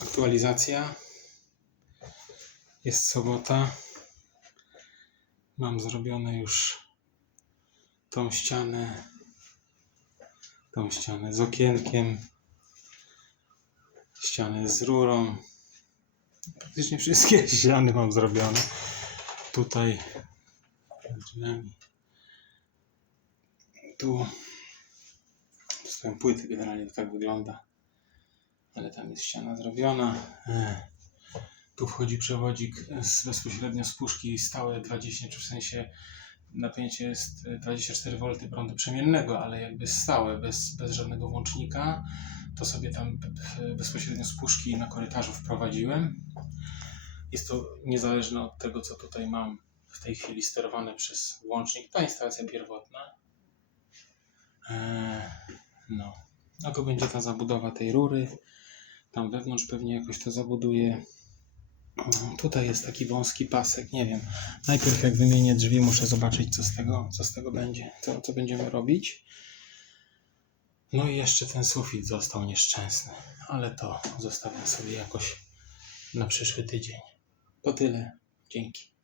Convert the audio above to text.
aktualizacja. Jest sobota. Mam zrobione już tą ścianę, tą ścianę z okienkiem, ścianę z rurą. Praktycznie wszystkie ściany mam zrobione. Tutaj drzwiami. Tu stoją płyty, generalnie tak wygląda. Ale tam jest ściana zrobiona. E, Tu wchodzi przewodzik z, bezpośrednio z puszki stałe 20, czy w sensie napięcie jest e, 24 V prądu przemiennego, ale jakby stałe, bez, bez żadnego włącznika. To sobie tam b- bezpośrednio z puszki na korytarzu wprowadziłem. Jest to niezależne od tego, co tutaj mam w tej chwili sterowane przez włącznik. Ta instalacja pierwotna. No. Ako będzie ta zabudowa tej rury. Tam wewnątrz pewnie jakoś to zabuduję. Mm, Tutaj jest taki wąski pasek, nie wiem. Najpierw jak wymienię drzwi, muszę zobaczyć co z tego, co z tego będzie, co, co będziemy robić. No i jeszcze ten sufit został nieszczęsny, ale to zostawiam sobie jakoś na przyszły tydzień. To tyle. Dzięki.